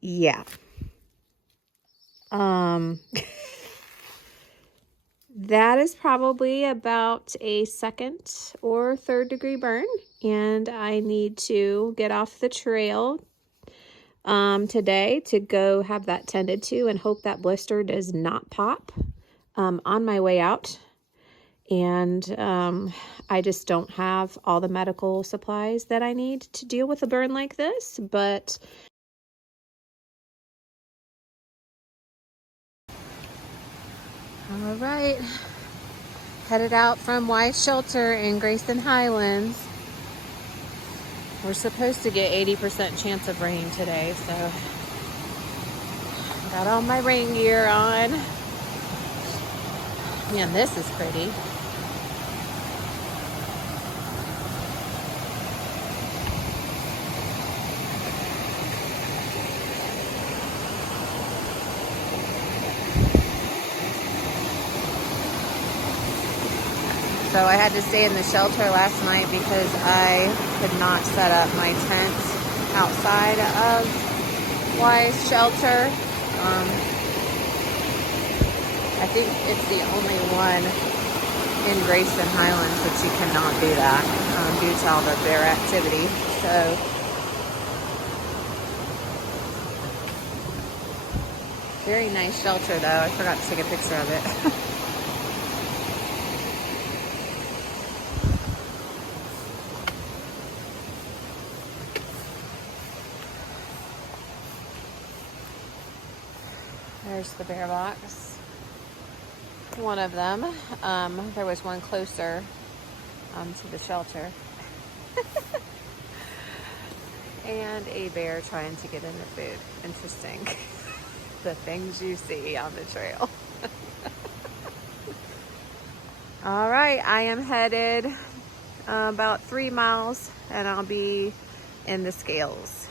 yeah. That is probably about a 2nd or 3rd degree burn, and I need to get off the trail today to go have that tended to and hope that blister does not pop on my way out. And I just don't have all the medical supplies that I need to deal with a burn like this, but all right, headed out from Wise Shelter in Grayson Highlands. We're supposed to get 80% chance of rain today, so got all my rain gear on. Man, this is pretty. So I had to stay in the shelter last night because I could not set up my tent outside of Wise Shelter. I think it's the only one in Grayson Highlands that you cannot do that due to all the bear activity. So very nice shelter though. I forgot to take a picture of it. There's the bear box. One of them. There was one closer to the shelter. And a bear trying to get in the food. Interesting. The things you see on the trail. All right, I am headed about 3 miles and I'll be in the scales.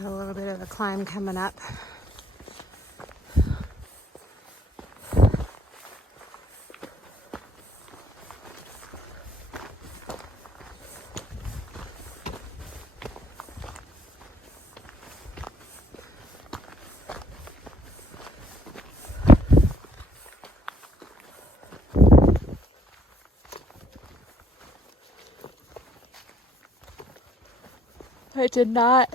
Got a little bit of a climb coming up. I did not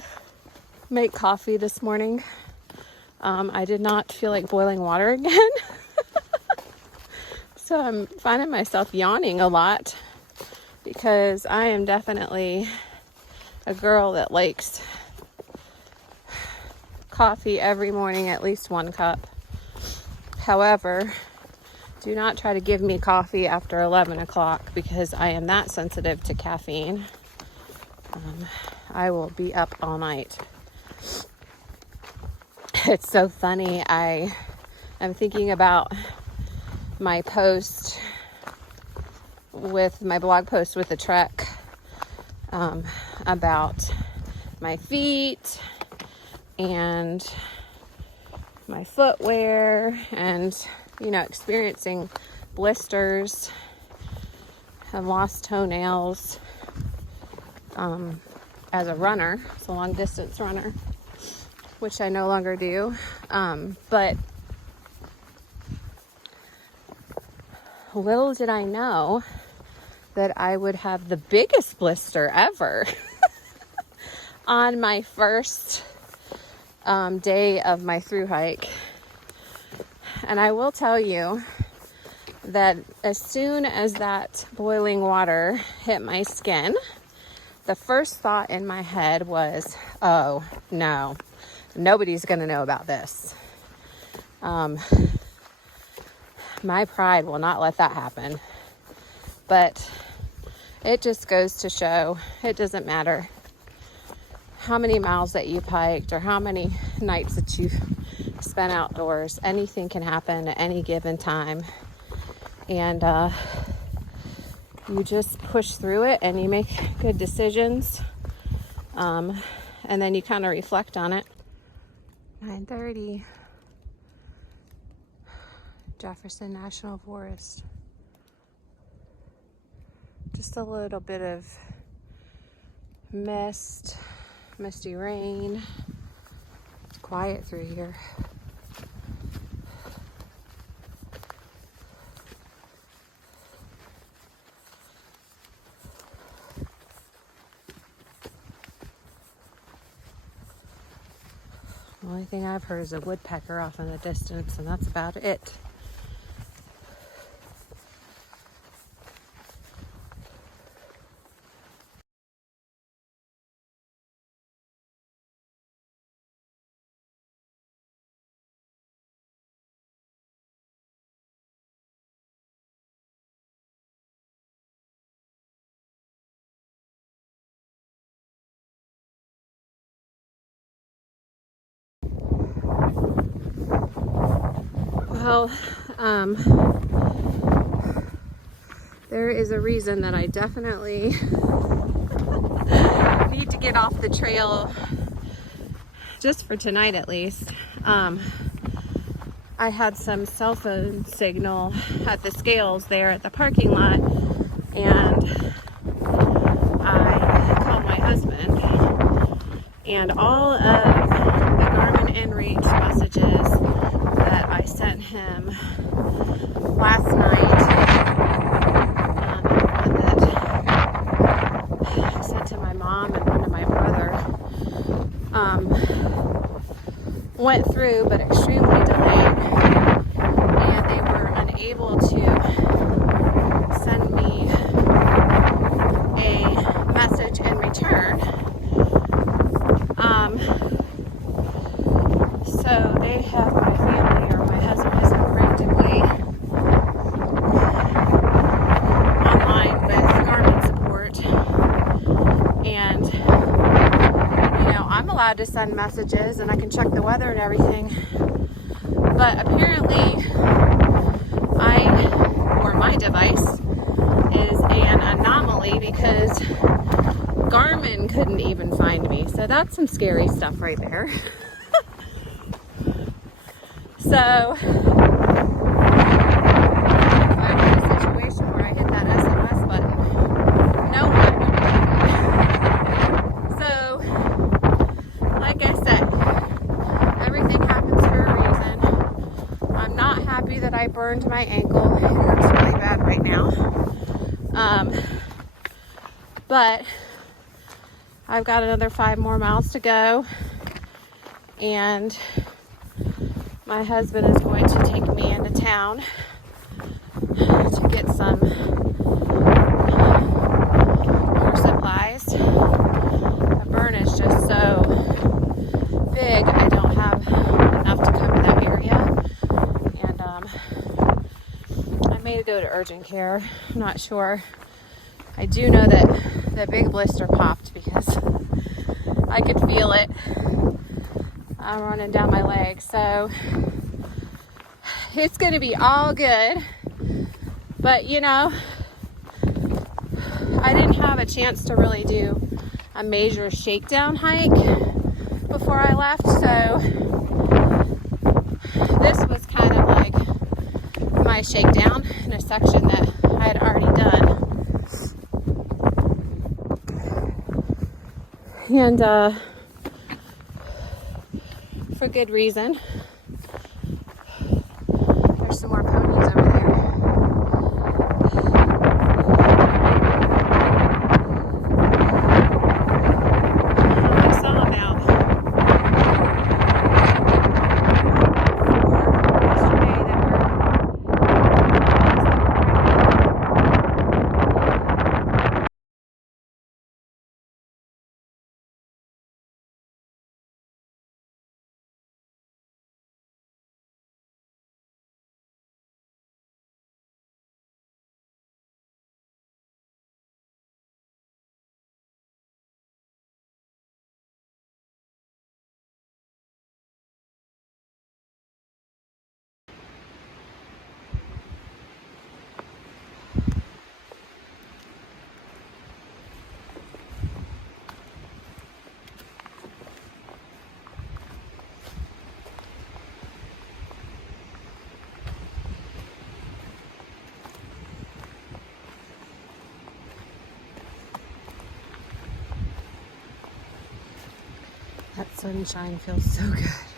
make coffee this morning. I did not feel like boiling water again. So I'm finding myself yawning a lot because I am definitely a girl that likes coffee every morning, at least 1 cup. However, do not try to give me coffee after 11 o'clock because I am that sensitive to caffeine. I will be up all night. It's so funny. I am thinking about my post with my blog post with the trek about my feet and my footwear and, you know, experiencing blisters and lost toenails as a runner, as a long distance runner, which I no longer do. But little did I know that I would have the biggest blister ever on my first day of my through hike. And I will tell you that as soon as that boiling water hit my skin, the first thought in my head was, oh no, nobody's gonna know about this. My pride will not let that happen. But it just goes to show it doesn't matter how many miles that you've hiked or how many nights that you've spent outdoors. Anything can happen at any given time. And you just push through it and you make good decisions. And then you kind of reflect on it. 9:30. Jefferson National Forest. Just a little bit of mist, misty rain. It's quiet through here. The only thing I've heard is a woodpecker off in the distance, and that's about it. Well, there is a reason that I definitely need to get off the trail, just for tonight at least. I had some cell phone signal at the scales there at the parking lot, and I called my husband, and all of the Garmin inReach messages that I sent him last night, and that I sent to my mom and one to my brother, went through, but extremely delayed, and they were unable to send me a message in return. So they have my family, or my husband has been frantically online with Garmin support, and I'm allowed to send messages and I can check the weather and everything, but apparently my device is an anomaly because Garmin couldn't even find me. So that's some scary stuff right there. So I'm in a situation where I hit that SOS button. No one would believe it. So, like I said, everything happens for a reason. I'm not happy that I burned my ankle. It hurts really bad right now. But I've got another 5 more miles to go, and my husband is going to take me into town to get some more supplies. The burn is just so big, I don't have enough to cover that area. And I may go to urgent care. I'm not sure. I do know that the big blister popped because I could feel it running down my leg. So it's going to be all good. But I didn't have a chance to really do a major shakedown hike before I left. So this was kind of like my shakedown in a section that I had already done. And for good reason. There's some more ponies over sunshine feels so good.